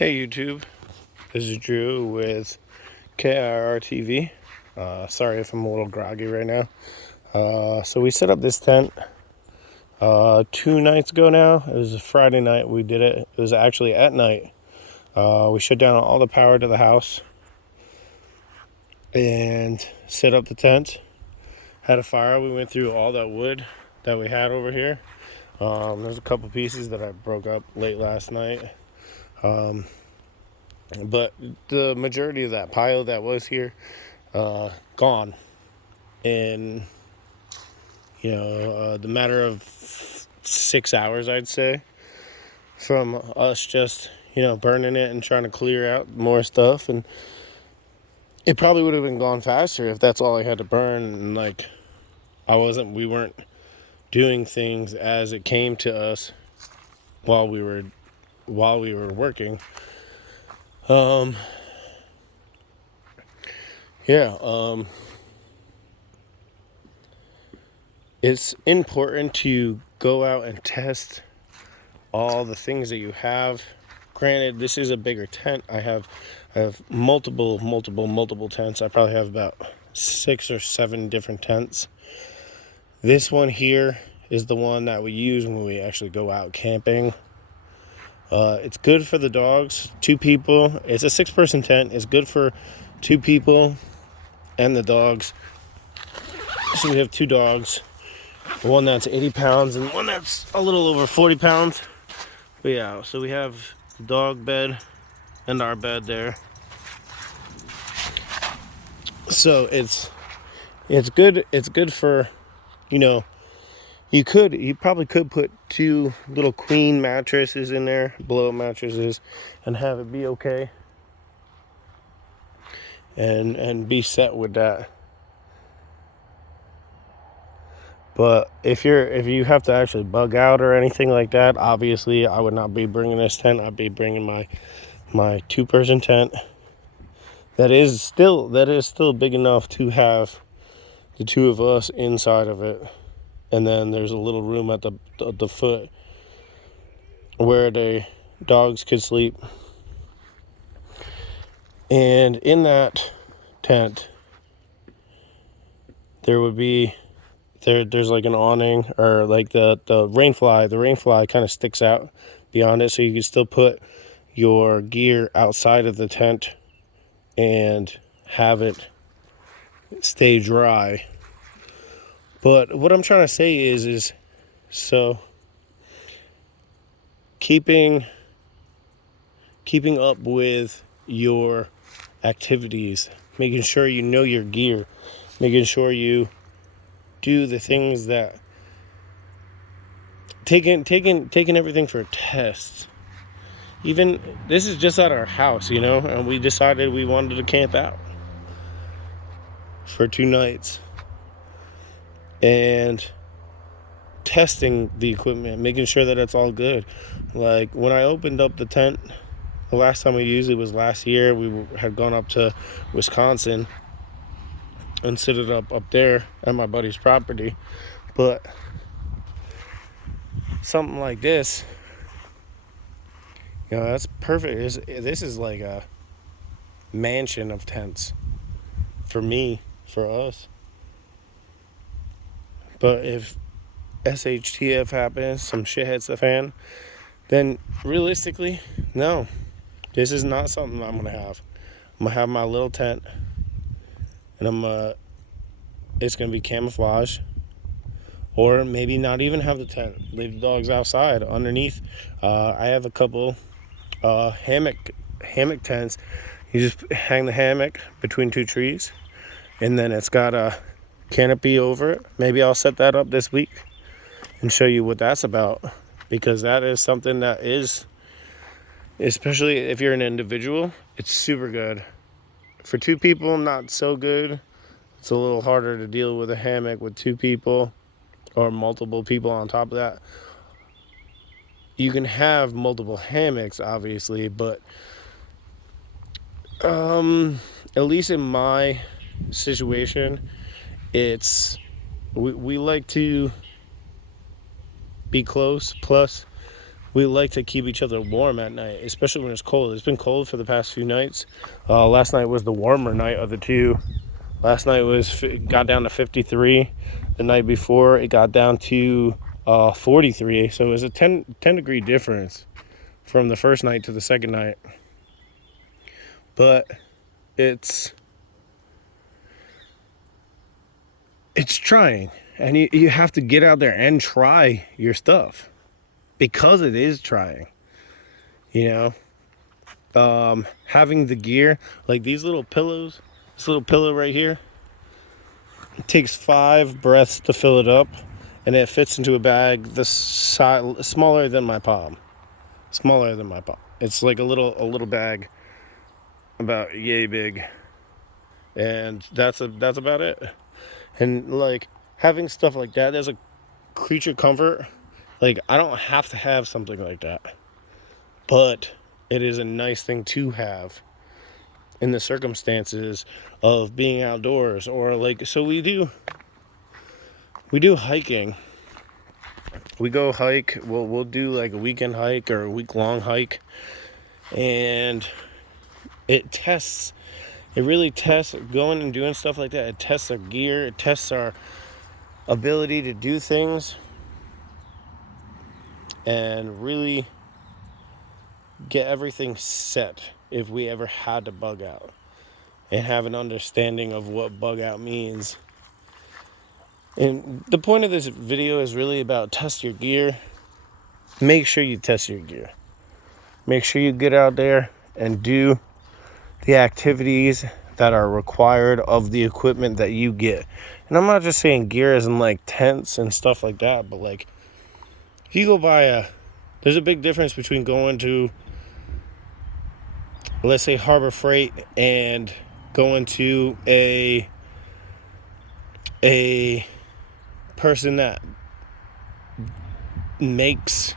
Hey YouTube, this is Drew with KIR TV. Sorry if I'm a little groggy right now. So we set up this tent 2 nights ago now. It was a Friday night we did it. It was actually at night. We shut down all the power to the house and set up the tent. Had a fire. We went through all that wood that we had over here. There's a couple pieces that I broke up late last night. But the majority of that pile that was here, gone in, the matter of 6 hours, I'd say, from us just, burning it and trying to clear out more stuff. And it probably would have been gone faster if that's all I had to burn. And we weren't doing things as it came to us while we were working. It's important to go out and test all the things that you have. Granted, this is a bigger tent. I have multiple tents. I probably have about 6 or 7 different tents. This one here is the one that we use when we actually go out camping. It's good for the dogs, 2 people. It's a 6-person tent. It's good for 2 people and the dogs. So we have 2 dogs, one that's 80 pounds and one that's a little over 40 pounds. But yeah, so we have the dog bed and our bed there. So it's good. It's good for, you probably could put 2 little queen mattresses in there, blow-up mattresses, and have it be okay. And be set with that. But if you have to actually bug out or anything like that, obviously I would not be bringing this tent. I'd be bringing my 2-person tent. That is still big enough to have the 2 of us inside of it. And then there's a little room at the foot where the dogs could sleep. And in that tent, there would be, there's like an awning, or like the rain fly. The rain fly kind of sticks out beyond it, so you can still put your gear outside of the tent and have it stay dry. But what I'm trying to say is so keeping up with your activities, making sure you know your gear, making sure you do the things that taking everything for a test. Even this is just at our house, and we decided we wanted to camp out for 2 nights. And testing the equipment, making sure that it's all good. Like when I opened up the tent, the last time we used it was last year. We had gone up to Wisconsin and set it up there at my buddy's property. But something like this, that's perfect. This is like a mansion of tents for me, for us. But if SHTF happens, some shit hits the fan, then realistically, no, this is not something I'm gonna have. I'm gonna have my little tent, and it's gonna be camouflage, or maybe not even have the tent. Leave the dogs outside underneath. I have a couple hammock tents. You just hang the hammock between 2 trees, and then it's got a canopy over it. Maybe I'll set that up this week and show you what that's about, because that is something that is, especially if you're an individual, it's super good. For 2 people, not so good. It's a little harder to deal with a hammock with 2 people or multiple people on top of that. You can have multiple hammocks, obviously, but at least in my situation, we like to be close. Plus, we like to keep each other warm at night, especially when it's cold. It's been cold for the past few nights. Last night was the warmer night of the two. Last night got down to 53. The night before it got down to 43. So it was a 10 degree difference from the first night to the second night. But it's trying, and you have to get out there and try your stuff because it is trying, having the gear like these little pillows. This little pillow right here, it takes 5 breaths to fill it up, and it fits into a bag the size smaller than my palm. It's like a little bag about yay big, and that's about it. And like having stuff like that as a creature comfort, like I don't have to have something like that, but it is a nice thing to have in the circumstances of being outdoors. Or like, so we do hiking. We go hike. We'll do like a weekend hike or a week-long hike, and it really tests going and doing stuff like that. It tests our gear. It tests our ability to do things and really get everything set if we ever had to bug out, and have an understanding of what bug out means. And the point of this video is really about test your gear. Make sure you test your gear. Make sure you get out there and do the activities that are required of the equipment that you get. And I'm not just saying gear as in like tents and stuff like that, but like if you go buy there's a big difference between going to, let's say, Harbor Freight and going to a person that makes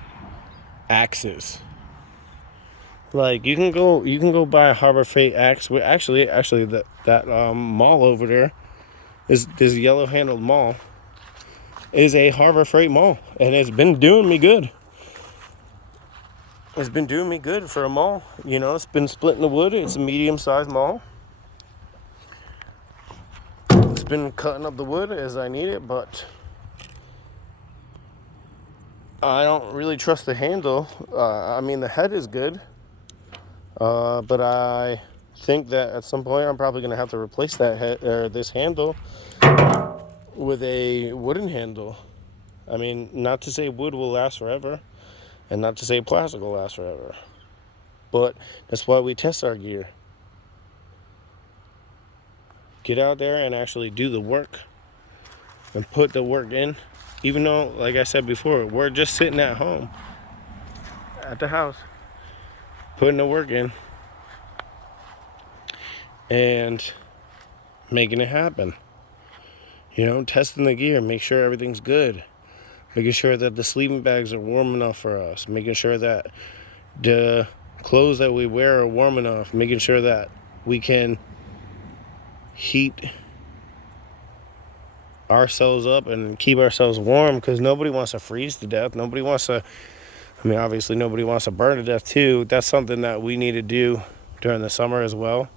axes. Like you can go buy a Harbor Freight axe. Actually, that mall over there is this yellow handled mall is a Harbor Freight mall, and it's been doing me good. It's been doing me good for a mall. It's been splitting the wood. It's a medium-sized mall. It's been cutting up the wood as I need it, but I don't really trust the handle. The head is good. But I think that at some point I'm probably going to have to replace that head or this handle with a wooden handle. Not to say wood will last forever, and not to say plastic will last forever, but that's why we test our gear. Get out there and actually do the work and put the work in. Even though, like I said before, we're just sitting at home, at the house, putting the work in and making it happen. Testing the gear, make sure everything's good, making sure that the sleeping bags are warm enough for us, making sure that the clothes that we wear are warm enough, making sure that we can heat ourselves up and keep ourselves warm, because nobody wants to freeze to death. Obviously nobody wants to burn to death too. That's something that we need to do during the summer as well,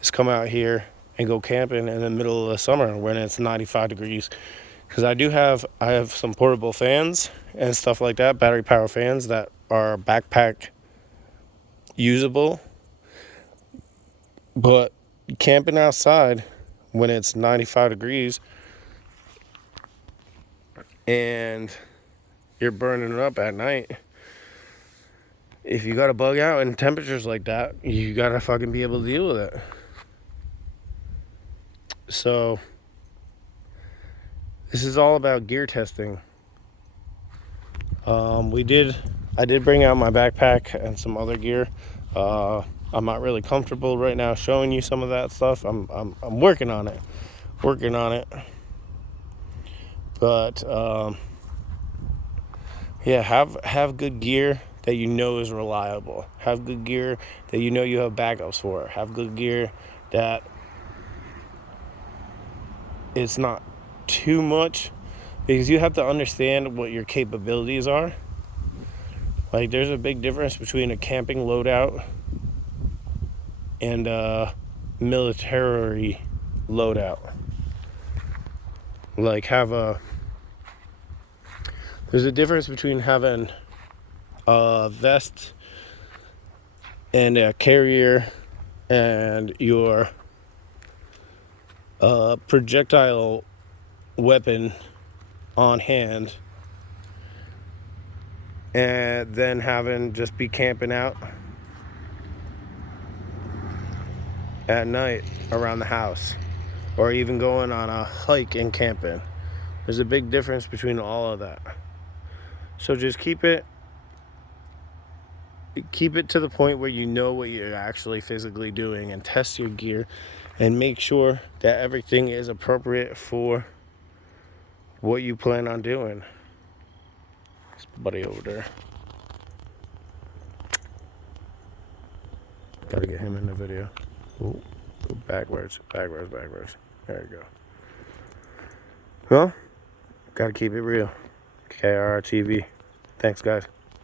is come out here and go camping in the middle of the summer when it's 95 degrees. Because I have some portable fans and stuff like that, battery power fans that are backpack usable. But camping outside when it's 95 degrees and you're burning it up at night, if you got to bug out in temperatures like that, you got to fucking be able to deal with it. So this is all about gear testing. I did bring out my backpack and some other gear. I'm not really comfortable right now showing you some of that stuff. I'm working on it. But have good gear that is reliable. Have good gear that you have backups for. Have good gear that it's not too much, because you have to understand what your capabilities are. Like, there's a big difference between a camping loadout and a military loadout. Like, there's a difference between having a vest and a carrier and your projectile weapon on hand, and then having just be camping out at night around the house, or even going on a hike and camping. There's a big difference between all of that. So just keep it to the point where you know what you're actually physically doing, and test your gear and make sure that everything is appropriate for what you plan on doing. This buddy over there, gotta get him in the video. Ooh, go backwards. There you go. Well, gotta keep it real. KRR TV. Thanks, guys.